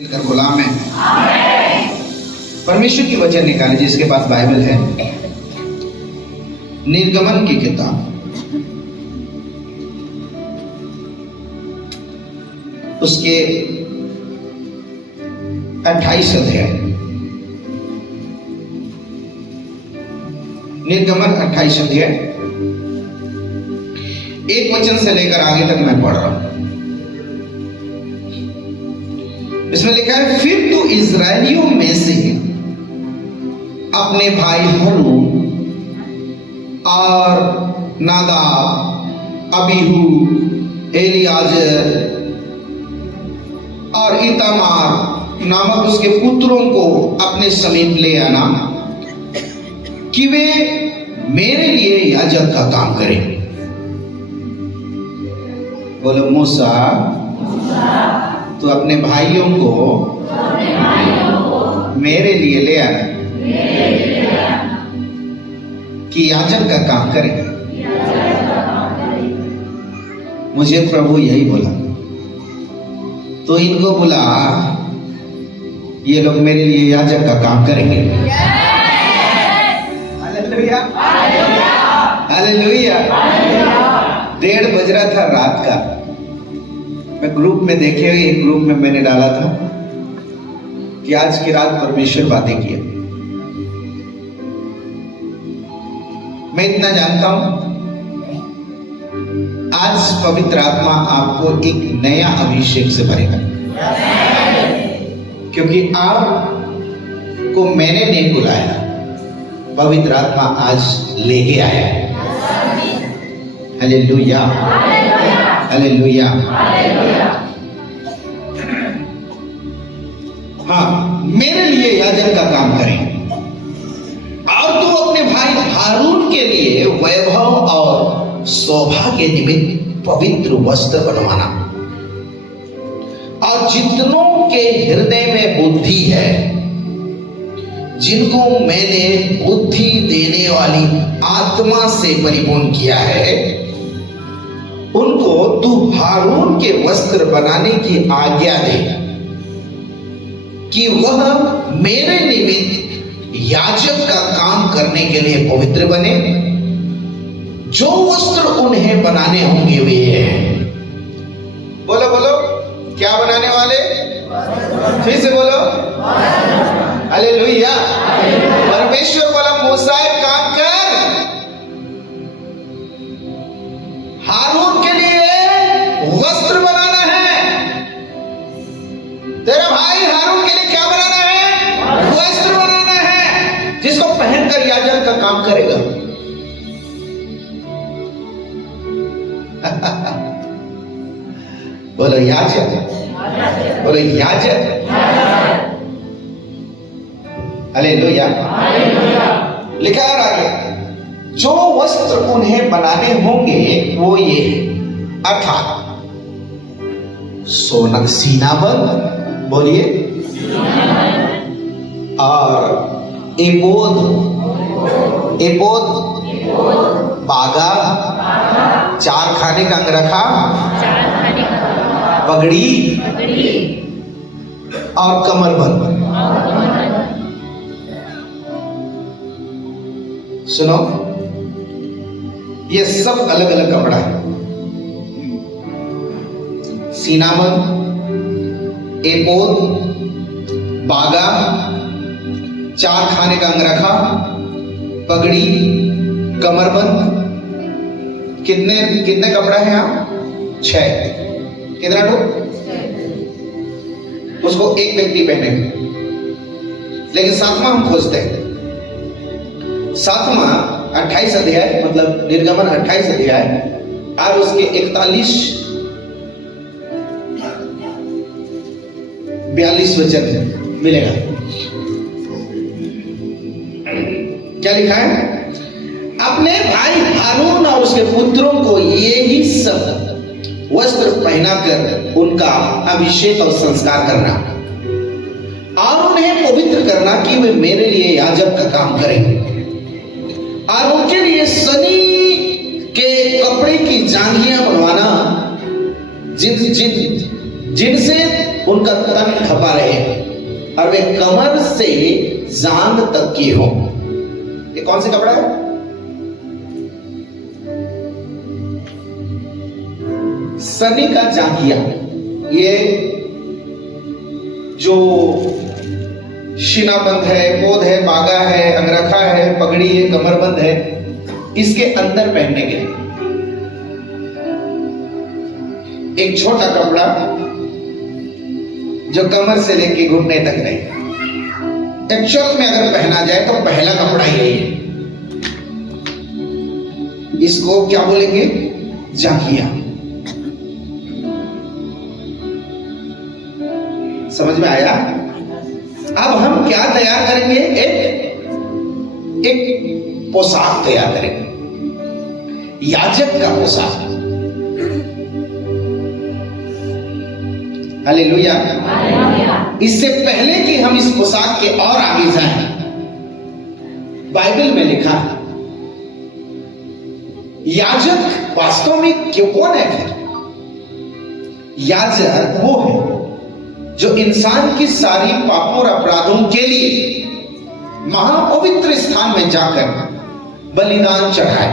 कर गुलाम है। परमेश्वर की वचन निकाले जिसके पास बाइबल है। निर्गमन की किताब उसके 28 अध्याय, निर्गमन 28 अध्याय एक वचन से लेकर आगे तक मैं पढ़ रहा हूं। इसमें लिखा है, फिर तू इजरायलियों में से अपने भाई हारून और नादाब, अबीहू, एलियाजर और इतामार नामक उसके पुत्रों को अपने समीप ले आना कि वे मेरे लिए याजक का काम करें। बोलो मूसा, तो अपने भाइयों को मेरे लिए ले आना कि याजक का काम करें। मुझे प्रभु यही बोला, तो इनको बुला, ये लोग मेरे लिए याजक का काम करेंगे। Hallelujah, hallelujah. 1:30 बज रहा था रात का। मैं ग्रुप में देखे हुए एक ग्रुप में मैंने डाला था कि आज की रात परमेश्वर बातें किए। मैं इतना जानता हूं, आज पवित्र आत्मा आपको एक नया अभिषेक से भरेगा, क्योंकि आपको मैंने नहीं बुलाया, पवित्र आत्मा आज लेके आया है। Hallelujah, hallelujah. हाँ, मेरे लिए याजक का काम करें और तू अपने भाई हारून के लिए वैभव और शोभा के निमित्त पवित्र वस्त्र बनवाना। और जितनों के हृदय में बुद्धि है, जिनको मैंने बुद्धि देने वाली आत्मा से परिपूर्ण किया है, उनको तू हारून के वस्त्र बनाने की आज्ञा दे कि वह मेरे निमित्त याजक का काम करने के लिए पवित्र बने। जो वस्त्र उन्हें बनाने होंगे वे हैं। बोलो बोलो, क्या बनाने वाले? फिर से बोलो, हालेलुया। परमेश्वर बोला, मूसा एक काम कर, हारून के लिए वस्त्र बनाना है। तेरा भाई हारून के लिए क्या बनाना है? वस्त्र बनाना है, जिसको पहनकर याजक का काम करेगा। बोलो याजक, बोलो याजक। हालेलुया। लिखा है आगे, जो वस्त्र उन्हें बनाने होंगे वो ये है, अर्थात सोना सीनाबंद, बोलिए, और एपोद, एपोद, बागा, 4 खाने का अंगरखा, पगड़ी और कमरबंद। सुनो, ये सब अलग अलग कपड़ा है। सीनाबंद, एपोद, बागा, 4 खाने का अंगरखा, पगड़ी, कमरबंद। कितने कितने कपड़ा है यहाँ? 6। कितना लोग? उसको एक व्यक्ति पहने, लेकिन 7वां हम खोजते हैं। 7वां 28 अध्याय, मतलब निर्गमन 28 अध्याय और उसके 41 42 वचन मिलेगा। क्या लिखा है? अपने भाई हारून और उसके पुत्रों को ये ही सब वस्त्र पहनाकर उनका अभिषेक और संस्कार करना और उन्हें पवित्र करना कि वे मेरे लिए याजक का काम करें। और उनके लिए सनी के कपड़े की जांघियां बनवाना, जिनसे उनका तन खपा रहे और वे कमर से जांग तक की हो। ये कौन सा कपड़ा है? सनी का जांघिया। ये जो शीनाबंद है, पोद है, बागा है, अंगरखा है, पगड़ी है, कमरबंद है, इसके अंदर पहनने के लिए एक छोटा कपड़ा जो कमर से लेके घुटने तक नहीं। एक्चुअल में अगर पहना जाए तो पहला कपड़ा यही है। इसको क्या बोलेंगे? जांघिया। समझ में आया? अब हम क्या तैयार करेंगे? एक पोशाक तैयार करेंगे, याजक का पोशाक। हालेलुया। इससे पहले कि हम इस पोशाक के और आगे जाएं, बाइबल में लिखा है याजक वास्तव में क्यों कौन है? फिर याजक वो है जो इंसान की सारी पापों और अपराधों के लिए महापवित्र स्थान में जाकर बलिदान चढ़ाए।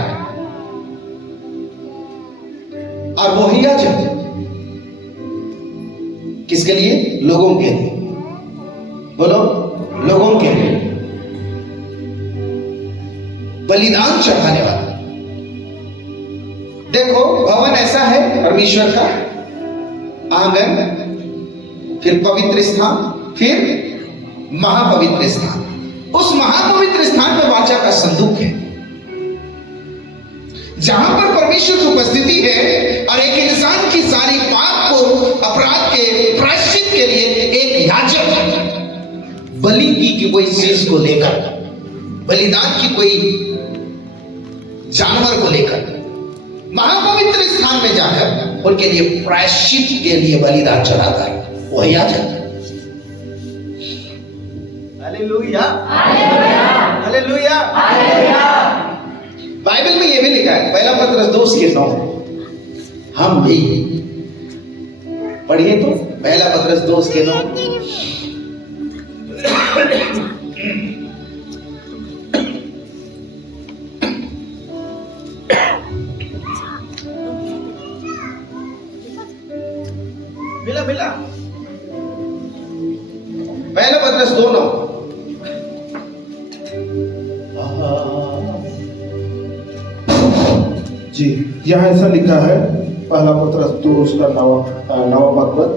और वो ही याजक किसके लिए? लोगों के लिए। बोलो, लोगों के लिए बलिदान चढ़ाने वाला। देखो, भवन ऐसा है परमेश्वर का, आंगन, फिर पवित्र स्थान, फिर महापवित्र स्थान। उस महापवित्र स्थान में वाचा का संदूक है, जहां पर परमेश्वर की उपस्थिति है और एक इंसान की सारी पाप को, अपराध के प्रायश्चित के लिए एक याजक बलि की कोई चीज को लेकर, बलिदान की कोई जानवर को लेकर महापवित्र स्थान में जाकर उनके लिए प्रायश्चित के लिए बलिदान चढ़ाता है। वह याजक। Hallelujah, hallelujah, hallelujah. बाइबल में यह भी लिखा है, पहला पत्रस 2:9। हम भी पढ़िए तो, पहला पत्रस 2:9। मिला पहला पत्रस 2:9। जी, यहाँ ऐसा लिखा है, पहला पत्रस 2 उसका 9वां पद।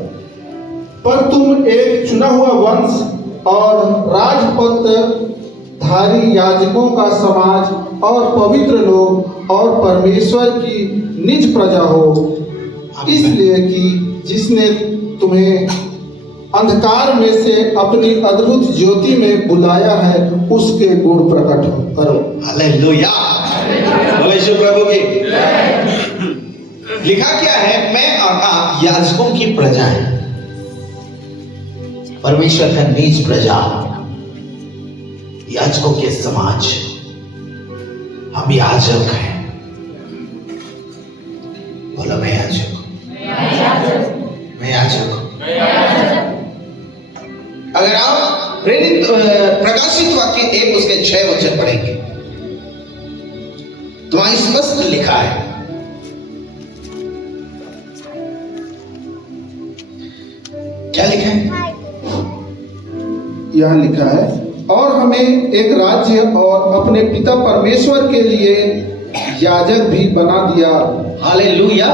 पर तुम एक चुना हुआ वंश और राजपत्र धारी याजकों का समाज और पवित्र लोग और परमेश्वर की निज प्रजा हो, इसलिए कि जिसने तुम्हें अंधकार में से अपनी अद्भुत ज्योति में बुलाया है, उसके गुण प्रकट करो। हालेलुया, परमेश्वर प्रभु की। लिखा क्या है? मैं और आप याजकों की प्रजा है, परमेश्वर का निज प्रजा, याजकों के समाज। हम याजक हैं। बोलो, मैं याजक हूं, मैं याजक हूं। अगर आप प्रेरित प्रकाशित वाक्य 1 उसके 6 वचन पढ़ेंगे तो वहां स्पष्ट लिखा है, क्या लिखा है? यहाँ लिखा है, और हमें एक राज्य और अपने पिता परमेश्वर के लिए याजक भी बना दिया। हालेलुया।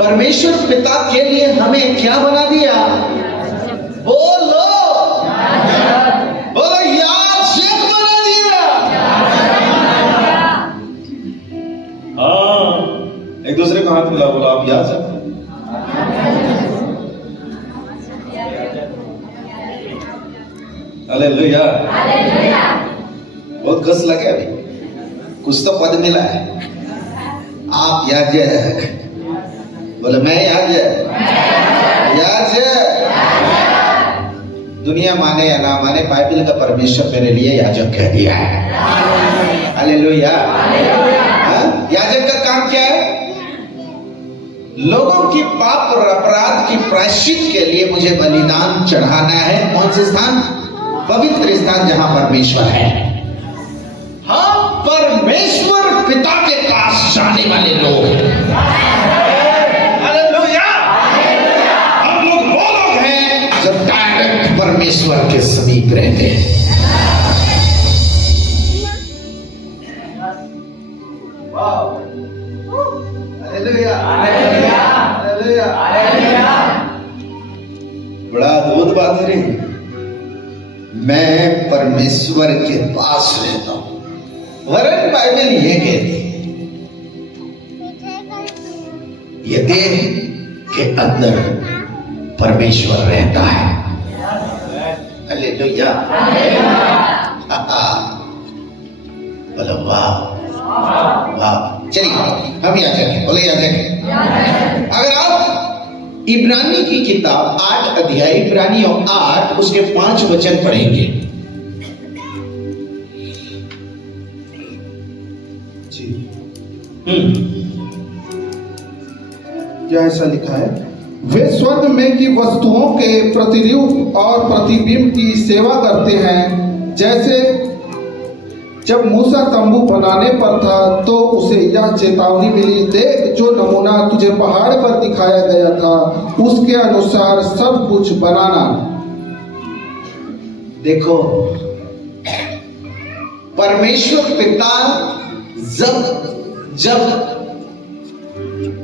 परमेश्वर पिता के लिए हमें क्या बना दिया? बोलो, बोलो, याजक बना दिया। हाँ, एक दूसरे को हाथ मिला, बोलो आप याजक। हालेलुया, बहुत कस लगे अभी, कुछ तो पद मिला है। आप याजक, बोले मैं याजक, याजक। दुनिया माने या ना माने, बाइबल का परमेश्वर मेरे लिए याजक कह दिया है। हालेलुया। याजक का काम क्या है? लोगों की पाप और अपराध की प्रायश्चित के लिए मुझे बलिदान चढ़ाना है। कौन से स्थान? पवित्र स्थान जहां परमेश्वर है। हाँ, परमेश्वर पिता के पास जाने वाले लोग हैं। हालेलुया। हम लोग वो लोग हैं जो डायरेक्ट परमेश्वर के समीप रहते हैं। बड़ा अद्भुत बात है रे। मैं परमेश्वर के पास रहता हूं। वरन बाइबल ये कहती है ये देह के अंदर परमेश्वर रहता है। हालेलुया। बोलो वाह वाह। चलिए हम याजक हैं। बोले याजक हैं। अगर आप इब्रानी की किताब 8 अध्याय, इब्रानी 8 उसके 5 वचन पढ़ेंगे। क्या ऐसा लिखा है? वे स्वर्ग में की वस्तुओं के प्रतिरूप और प्रतिबिंब की सेवा करते हैं, जैसे जब मूसा तंबू बनाने पर था तो उसे यह चेतावनी मिली, देख जो नमूना तुझे पहाड़ पर दिखाया गया था उसके अनुसार सब कुछ बनाना। देखो, परमेश्वर पिता जब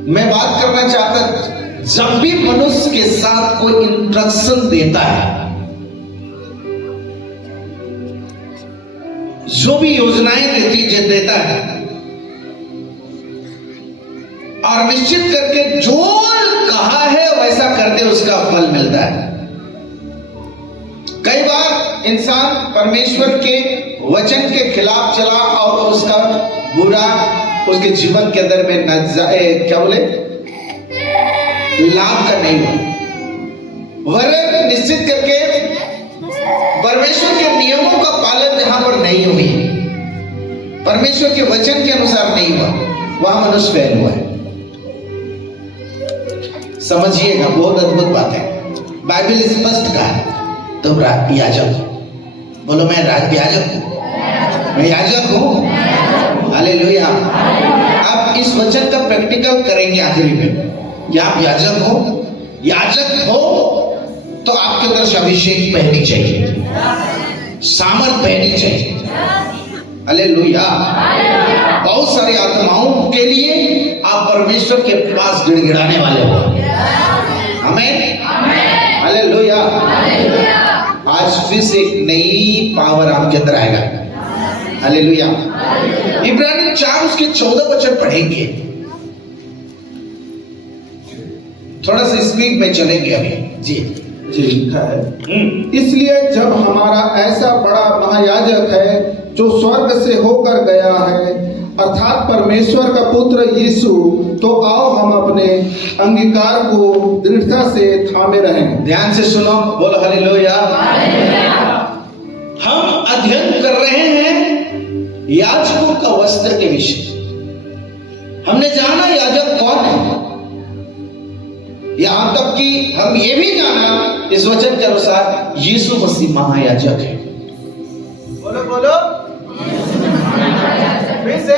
मैं बात करना चाहता, जब भी मनुष्य के साथ कोई इंस्ट्रक्शन देता है, जो भी योजनाएं देता है और निश्चित करके जो कहा है वैसा करते उसका फल मिलता है। कई बार इंसान परमेश्वर के वचन के खिलाफ चला और उसका बुरा उसके जीवन के अंदर में क्या बोले लाभ का नहीं हुआ। वरन निश्चित करके परमेश्वर के नियमों का पालन जहां पर नहीं हुई, परमेश्वर के वचन के अनुसार नहीं हुआ, वहां मनुष्य फेल हुआ है। समझिएगा, बहुत अद्भुत बात है। बाइबल स्पष्ट कहा है तुम याजक। बोलो मैं याजक हूं, मैं याजक हूं। हालेलुया। आप इस वचन का प्रैक्टिकल करेंगे आखिरी में कि आप याजक हो। याजक हो तो आपके अंदर अभिषेक पहनी चाहिए, सामर्थ पहनी चाहिए। हालेलुया। बहुत सारी आत्माओं के लिए आप परमेश्वर के पास गिड़गिड़ाने वाले हो। आमीन। हालेलुया। आज फिर से एक नई पावर आपके अंदर आएगा। हालेलुया। इब्रानी 4 उसके 14 वचन पढ़ेंगे। थोड़ा सा स्पीड में चलेंगे अभी। जी लिखा है, इसलिए जब हमारा ऐसा बड़ा महायाजक है जो स्वर्ग से होकर गया है, अर्थात परमेश्वर का पुत्र यीशु, तो आओ हम अपने अंगीकार को दृढ़ता से थामे रहें। ध्यान से सुनो, बोलो हालेलुया। हम अध्ययन कर रहे हैं याजकों का वस्त्र के विषय। हमने जाना याजक कौन है, यहां तक कि हम ये भी जाना इस वचन के अनुसार यीशु मसीह महायाजक है। बोलो बोलो फिर से,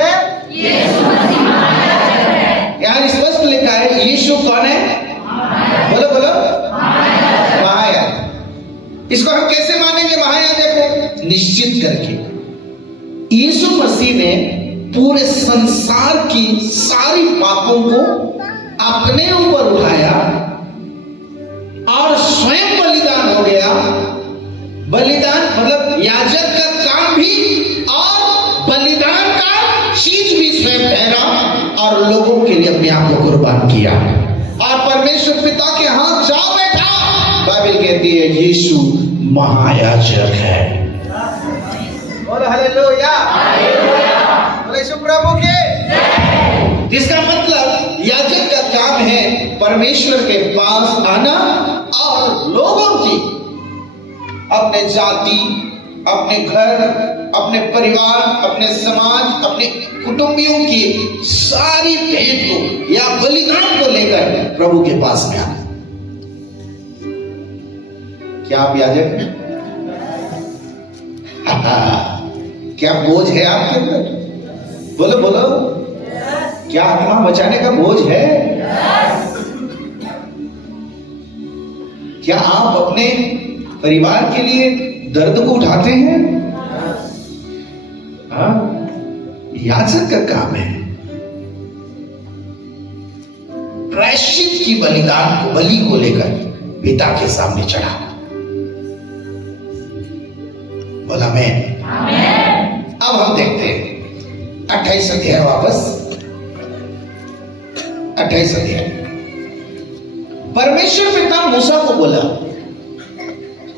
यीशु मसीह महायाजक है। यहां स्पष्ट लिखा है यीशु कौन है? बोलो बोलो महायाजक। इसको हम कैसे मानेंगे महायाजक को? निश्चित करके यीशु मसीह ने पूरे संसार की सारी पापों को अपने ऊपर उठाया और स्वयं बलिदान हो गया। बलिदान मतलब याजक का काम भी और बलिदान का चीज भी स्वयं ठहरा और लोगों के लिए अपने आप को कुर्बान किया और परमेश्वर पिता के हाथ जा बैठा। बाइबल कहती है यीशु महायाजक है। बोलो हालेलुया। बोलो यीशु प्रभु के। जिसका मतलब याजक का काम है परमेश्वर के पास आना और लोगों की, अपने जाति, अपने घर, अपने परिवार, अपने समाज, अपने कुटुंबियों की सारी भेंट को या बलिदान को लेकर प्रभु के पास में आना। क्या आप याजक हैं? क्या बोझ है आपके अंदर? बोलो बोलो, क्या आत्मा बचाने का बोझ है? क्या आप अपने परिवार के लिए दर्द को उठाते हैं? हाँ, याजक का काम है प्रायश्चित की बलिदान को, बलि को लेकर पिता के सामने चढ़ाना। बोला मैं। अब हम देखते हैं 28 अध्याय, वापस 28 अध्याय। परमेश्वर पिता मूसा को बोला,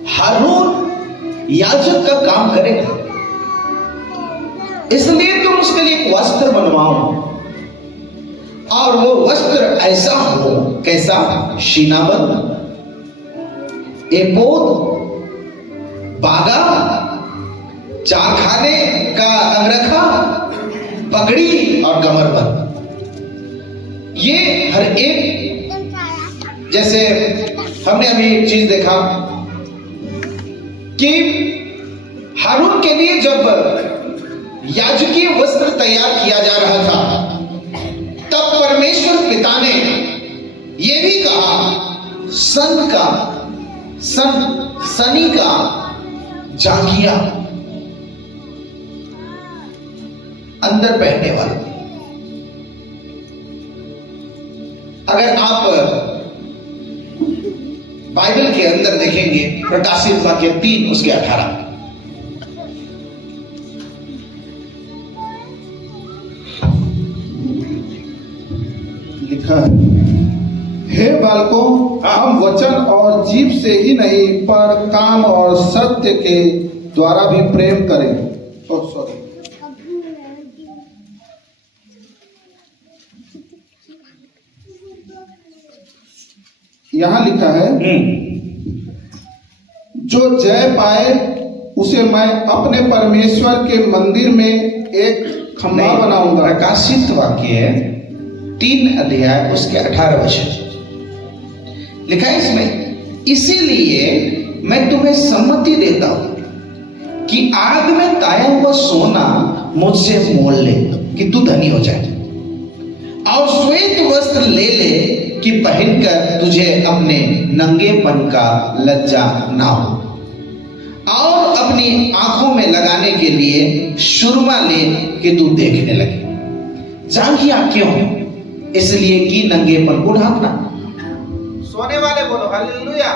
हारून याजक का काम करेगा, इसलिए तुम उसके लिए एक वस्त्र बनवाओ, और वो वस्त्र ऐसा हो, कैसा? शीनाबंद, एपोद, बागा, चारखाने का अंगरखा, पगड़ी और कमरबंद। ये हर एक, जैसे हमने अभी एक चीज देखा कि हारून के लिए जब याजकीय वस्त्र तैयार किया जा रहा था, तब परमेश्वर पिता ने यह भी कहा, सनी का जांघिया अंदर पहनने वाला। अगर आप बाइबल के अंदर देखेंगे, प्रकाशित वाक्य 3 उसके 18, लिखा है, हे बालकों, हम वचन और जीभ से ही नहीं पर काम और सत्य के द्वारा भी प्रेम करें। सॉरी, यहां लिखा है, जो जय पाए उसे मैं अपने परमेश्वर के मंदिर में एक खंभा बनाऊंगा। प्रकाशित वाक्य है 3 अध्याय उसके 18 वचन लिखा है इसमें, इसीलिए मैं तुम्हें सम्मति देता हूं कि आग में ताया हुआ सोना मुझसे मोल ले कि तू धनी हो जाए, और श्वेत वस्त्र ले ले कि पहनकर तुझे अपने नंगेपन का लज्जा ना हो, और अपनी आंखों में लगाने के लिए सुरमा ले कि तू देखने लगे। जांघिया क्यों? इसलिए कि नंगेपन को ढांकना। सोने वाले बोलो हालेलुया।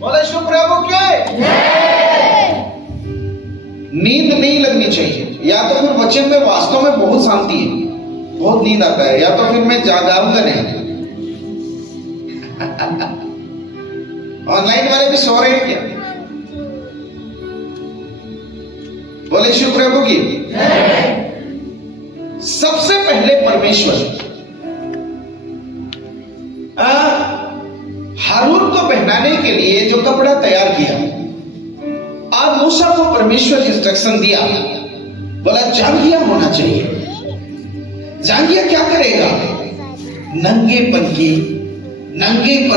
बोले शुभ प्रभु के। नींद नहीं लगनी चाहिए, या तो फिर वचन में वास्तव में बहुत शांति है, बहुत नींद आता है, या तो फिर मैं जागाऊंगा नहीं। ऑनलाइन वाले भी सो रहे हैं क्या? बोले शिव प्रभु की। सबसे पहले परमेश्वर हारून को पहनाने के लिए जो कपड़ा तैयार किया, आज मूसा को परमेश्वर इंस्ट्रक्शन दिया, बोला जांघिया होना चाहिए। जांघिया क्या करेगा? नंगेपन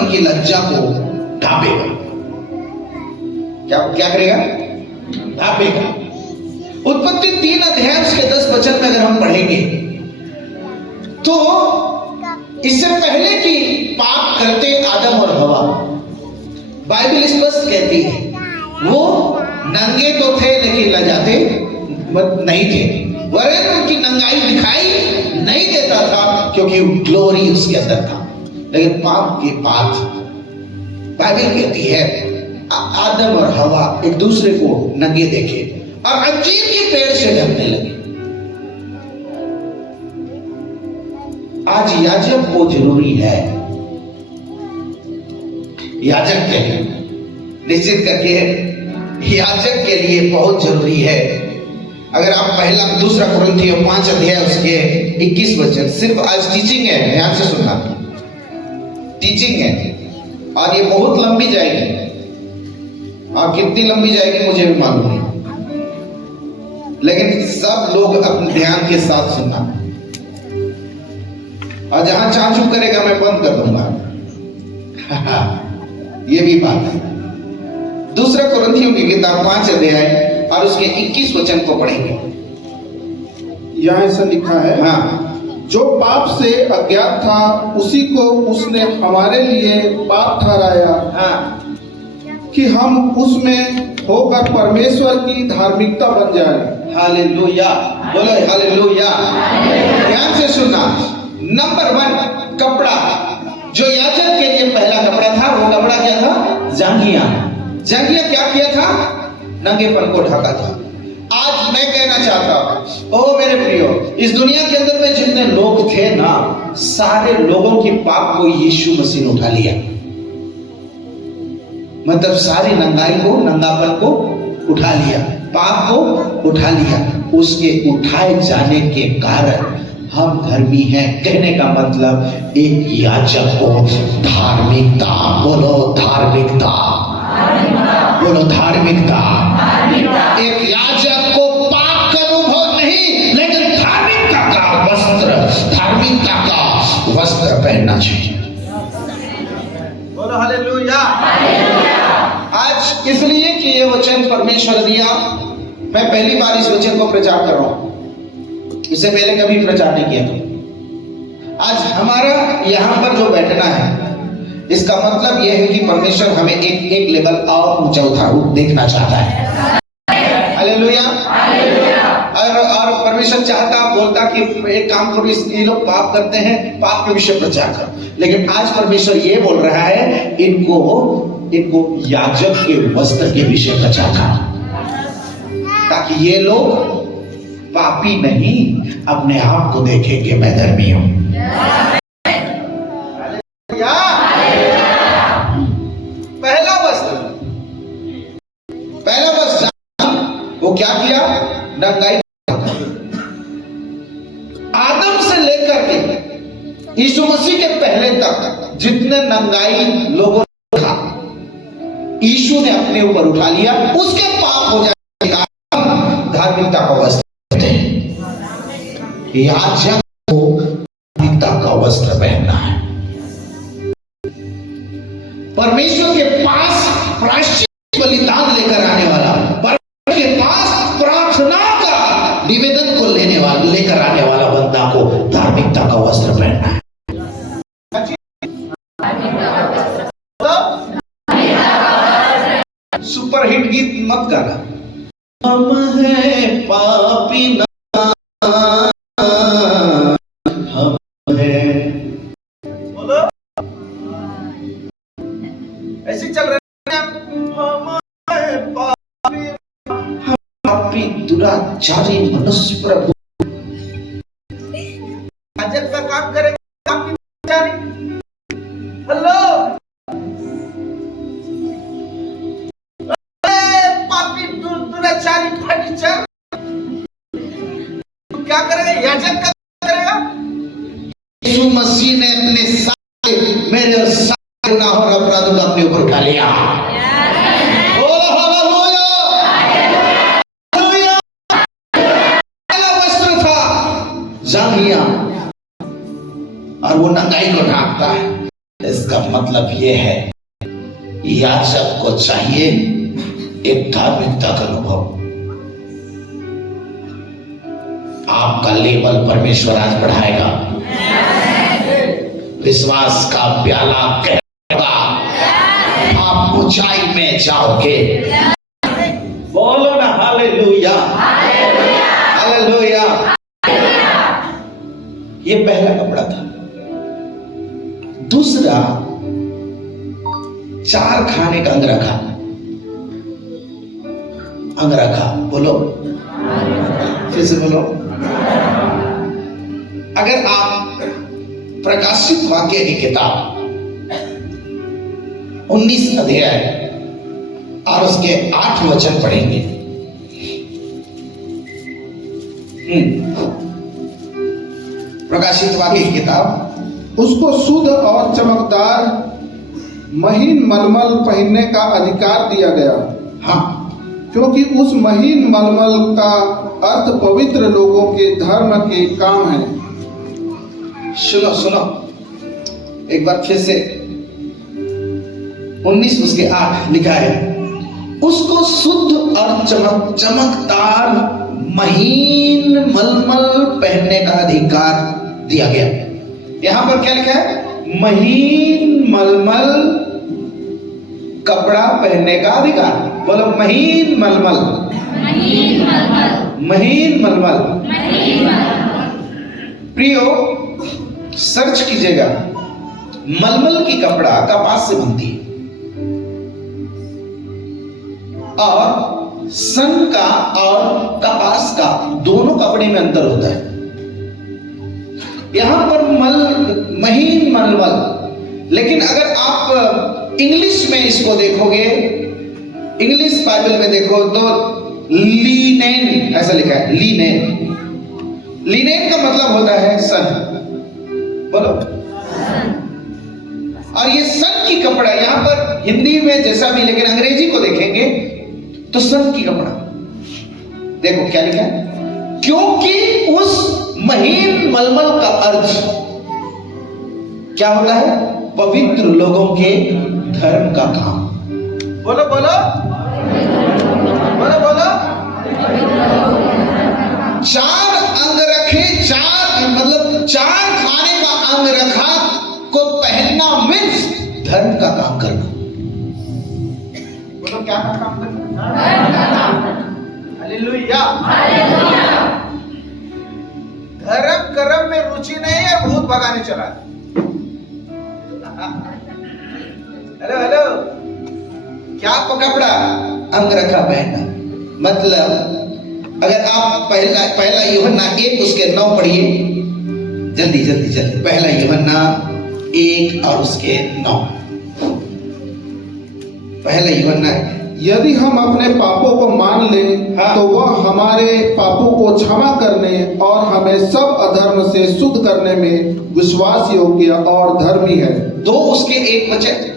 की लज्जा को ढांपेगा। क्या करेगा? ढांपेगा। उत्पत्ति 3 अध्याय उसके 10 वचन में अगर हम पढ़ेंगे तो इससे पहले कि पाप करते आदम और हवा, बाइबल स्पष्ट कहती है वो नंगे तो थे लेकिन लजाते नहीं थे, वरन उनकी नंगाई दिखाई नहीं देता था क्योंकि ग्लोरी उसके अंदर था। लेकिन पाप के बाद बाइबल कहती है आदम और हवा एक दूसरे को नंगे देखे और अंजीर के पेड़ से ढकने लगे। आज याजक को जरूरी है, याजक के लिए निश्चित करके याजक के लिए बहुत जरूरी है। अगर आप पहला दूसरा कुरिन्थियों 5 अध्याय उसके 21 वचन, सिर्फ आज टीचिंग है, ध्यान से सुनना, टीचिंग है। और ये बहुत लंबी जाएगी, और कितनी लंबी जाएगी मुझे भी मालूम नहीं, लेकिन सब लोग अपने ध्यान के साथ सुनना। और जहां चाचू करेगा मैं बंद कर दूंगा। ये भी बात है। दूसरा कुरिन्थियों की किताब 5 अध्याय और उसके 21 वचन को पढ़ेंगे। यहाँ ऐसा लिखा है, हाँ, जो पाप से अज्ञात था उसी को उसने हमारे लिए पाप ठहराया, हाँ, कि हम उसमें होकर परमेश्वर की धार्मिकता बन जाए। हालेलुया, बोलो हालेलुया। ध्यान से सुनना। नंबर 1, कपड़ा। जो याजक के लिए पहला कपड़ा था, वो कपड़ा क्या था? जांघिया। जांघिया क्या किया था? नंगेपन को ढका था। आज मैं कहना चाहता हूं, ओ मेरे प्रियो, इस दुनिया के अंदर में जितने लोग थे ना, सारे लोगों की पाप को यीशु मसीह ने उठा लिया। मतलब सारी नंगाई को, नंगापन को उठा लिया, पाप को उठा लिया। उसके उठाए जाने के कारण हम धर्मी हैं। कहने का मतलब एक याजक को धार्मिकता, बोलो धार्मिकता, बोलो धार्मिकता। एक याजक को पाप का अनुभव नहीं, लेकिन धार्मिकता का वस्त्र, धार्मिकता का वस्त्र पहनना चाहिए। बोलो हालेलुया। आज इसलिए कि ये वचन परमेश्वर दिया, मैं पहली बार इस वचन को प्रचार कर रहा हूं, इससे पहले कभी प्रचार नहीं किया था। आज हमारा यहां पर जो बैठना है, इसका मतलब यह है कि परमेश्वर हमें एक लेवल और ऊंचा देखना चाहता है। हालेलुया। और परमेश्वर चाहता, बोलता कि एक काम करो, ये लोग पाप करते हैं, पाप के विषय प्रचार करो। लेकिन आज परमेश्वर ये बोल रहा है, इनको याजक के वस्त्र के विषय प्रचार करो, ताकि ये लोग पापी नहीं, अपने आप को देखें कि मैं धर्मी हूं। पहला वस्त्र वो क्या किया? नंगाई। आदम से लेकर के यीशु मसीह के पहले तक जितने नंगाई लोगों ने था, यीशु ने अपने ऊपर उठा लिया। उसके पाप हो जाने के कारण धार्मिकता का वस्त्र, याजक को धार्मिकता का वस्त्र पहनना है। परमेश्वर के पास प्रायश्चित बलिदान लेकर आने वाला, परमेश्वर के पास प्रार्थना का निवेदन को लेकर आने वाला बंदा को धार्मिकता का वस्त्र पहनना है। सुपरहिट गीत मत गाना। हम है पापी ना, हम है, बोलो, ऐसे चल रहे पापी दुराचारी मनुष्य प्रभु याजक का काम करेगा। हेलो, पापी दुराचारी फर्नीचर क्या करेगा? याजक का करेगा। यीशु मसीह ने अपने सारे, मेरे और सारे गुनाहों और अपराधों को अपने ऊपर उठा लिया। जांघिया, और वो नंगाई को ढांकता है। इसका मतलब ये है, याजक को चाहिए एक धार्मिकता का अनुभव। आपका लेवल परमेश्वर आज बढ़ाएगा। विश्वास का प्याला कहेगा, आप ऊंचाई में जाओगे। बोलो ना हालेलुया, हालेलुया। ये पहला कपड़ा था। दूसरा, 4 खाने का अंगरखा। अंगरखा बोलो, फिर से बोलो। अगर आप प्रकाशित वाक्य की किताब 19 अध्याय और उसके 8 वचन पढ़ेंगे। प्रकाशित वाक्य की किताब, उसको शुद्ध और चमकदार महीन मलमल पहनने का अधिकार दिया गया। हाँ, क्योंकि उस महीन मलमल का अर्थ पवित्र लोगों के धर्म के काम है। सुनो सुनो एक बार फिर से, 19 उसके 8 लिखा है, उसको शुद्ध और चमकदार महीन मलमल पहनने का अधिकार दिया गया। यहां पर क्या लिखा है? महीन मलमल कपड़ा पहनने का अधिकार। बोलो महीन मलमल, महीन मलमल, महीन मलमल। महीन मलमल। प्रियो, सर्च कीजिएगा, मलमल की कपड़ा कपास से बनती है और सन का और कपास का दोनों कपड़े में अंतर होता है। यहां पर महीन मलमल, लेकिन अगर आप इंग्लिश में इसको देखोगे, इंग्लिश बाइबल में देखो तो लीनेन ऐसा लिखा है, लीनेन। लीनेन का मतलब होता है सन। बोलो। और ये सन की कपड़ा यहां पर हिंदी में जैसा भी, लेकिन अंग्रेजी को देखेंगे तो सन की कपड़ा। देखो क्या लिखा है, क्योंकि उस महीन मलमल का अर्थ क्या होता है? पवित्र लोगों के धर्म का काम। बोलो बोलो बोलो बोलो। 4 अंग रखे, 4 मतलब 4 खाने का अंग रखा को पहनना मीन्स धर्म का काम करना। बोलो क्या का काम करना? हालेलुया। धर्म कर्म में रुचि नहीं है, भूत भगाने चला। हेलो हेलो, क्या को कपड़ा अंग रखा पहनना मतलब, अगर आप पहला यूहन्ना 1 उसके 9 पढ़िए, जल्दी जल्दी जल्दी। पहला यूहन्ना 1 और उसके 9। पहला यूहन्ना, यदि हम अपने पापों को मान लें हाँ। तो वह हमारे पापों को क्षमा करने और हमें सब अधर्म से शुद्ध करने में विश्वास योग्य और धर्मी है। 2 उसके 1 वचन।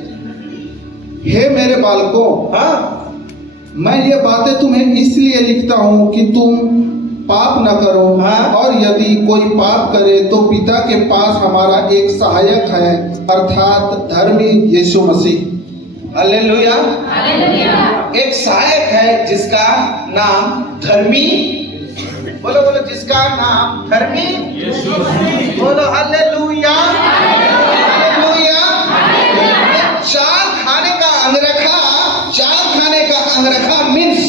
हे मेरे बालकों, हाँ, मैं ये बातें तुम्हें इसलिए लिखता हूँ कि तुम पाप न करो। हाँ। और यदि कोई पाप करे तो पिता के पास हमारा एक सहायक है, अर्थात धर्मी यीशु मसीह। हालेलुया। हालेलुया। एक सहायक है जिसका नाम धर्मी। बोलो बोलो, जिसका नाम धर्मी यीशु मसीह। बोलो हालेलुया। हालेलुया। 4 खाने का अंग रखा, 4 खाने का अंग रखा मीन्स,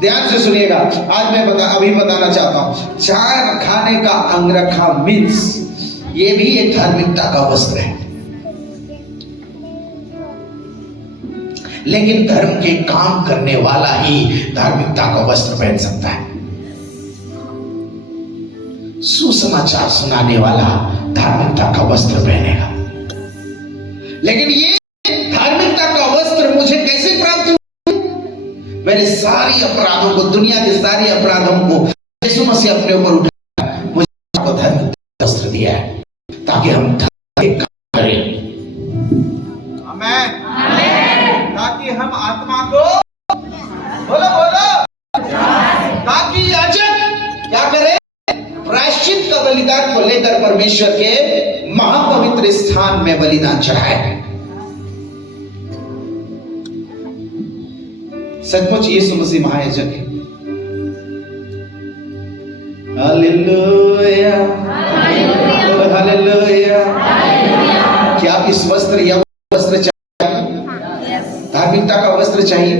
ध्यान से सुनिएगा, आज मैं अभी बताना चाहता हूं, 4 खाने का अंग रखा मीन्स ये भी एक धार्मिकता का वस्त्र है। लेकिन धर्म के काम करने वाला ही धार्मिकता का वस्त्र पहन सकता है। सुसमाचार सुनाने वाला धार्मिकता का वस्त्र पहनेगा। लेकिन ये धार्मिकता का वस्त्र मुझे कैसे प्राप्त हुआ? मेरे सारी अपराधों को, दुनिया के सारे अपराधों को यीशु मसीह अपने ऊपर उठाया, मुझे आपको धार्मिकता का वस्त्र दिया है ताकि हम धर्म के काम करें। आमेन। ताकि हम आत्मा को, बोलो बोलो, ताकि याजक क्या करे? प्रायश्चित का बलिदान को लेकर परमेश्वर के महापवित्र स्थान में बलिदान चढ़ाए। सचमुच यीशु मसीह महायाजक है। हालेलुया। हालेलुया। क्या आप इस वस्त्र या वस्त्र धार्मिकता का वस्त्र चाहिए?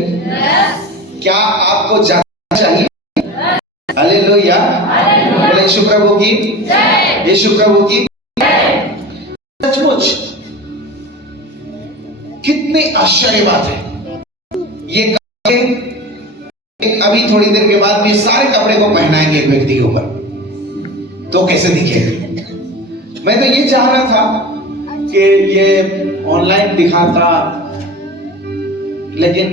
क्या आपको जानना चाहिए? हालेलुया। बोले यीशु प्रभु की, यीशु प्रभु की। सचमुच कितनी आश्चर्य बात है। ये अभी थोड़ी देर के बाद भी सारे कपड़े को पहनाएंगे एक व्यक्ति के ऊपर, तो कैसे दिखेगा? मैं तो ये चाह रहा था कि ये ऑनलाइन दिखाता, लेकिन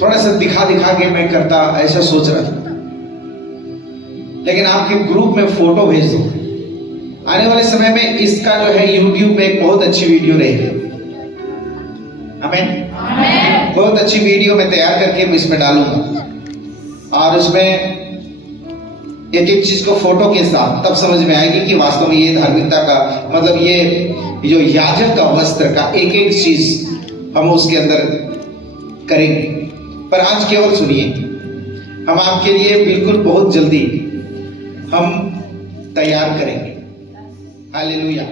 थोड़ा सा दिखा के मैं करता, ऐसा सोच रहा था। लेकिन आपके ग्रुप में फोटो भेज दो, आने वाले समय में इसका जो है YouTube पे एक बहुत अच्छी वीडियो रहेगी। आमीन। बहुत अच्छी वीडियो मैं तैयार करके मैं इसमें डालूंगा और उसमें एक एक चीज को फोटो के साथ तब समझ में आएगी कि वास्तव में ये धार्मिकता का मतलब ये जो याजक का वस्त्र का एक एक चीज हम उसके अंदर करेंगे। पर आज केवल सुनिए, हम आपके लिए बिल्कुल बहुत जल्दी हम तैयार करेंगे। हालेलुया।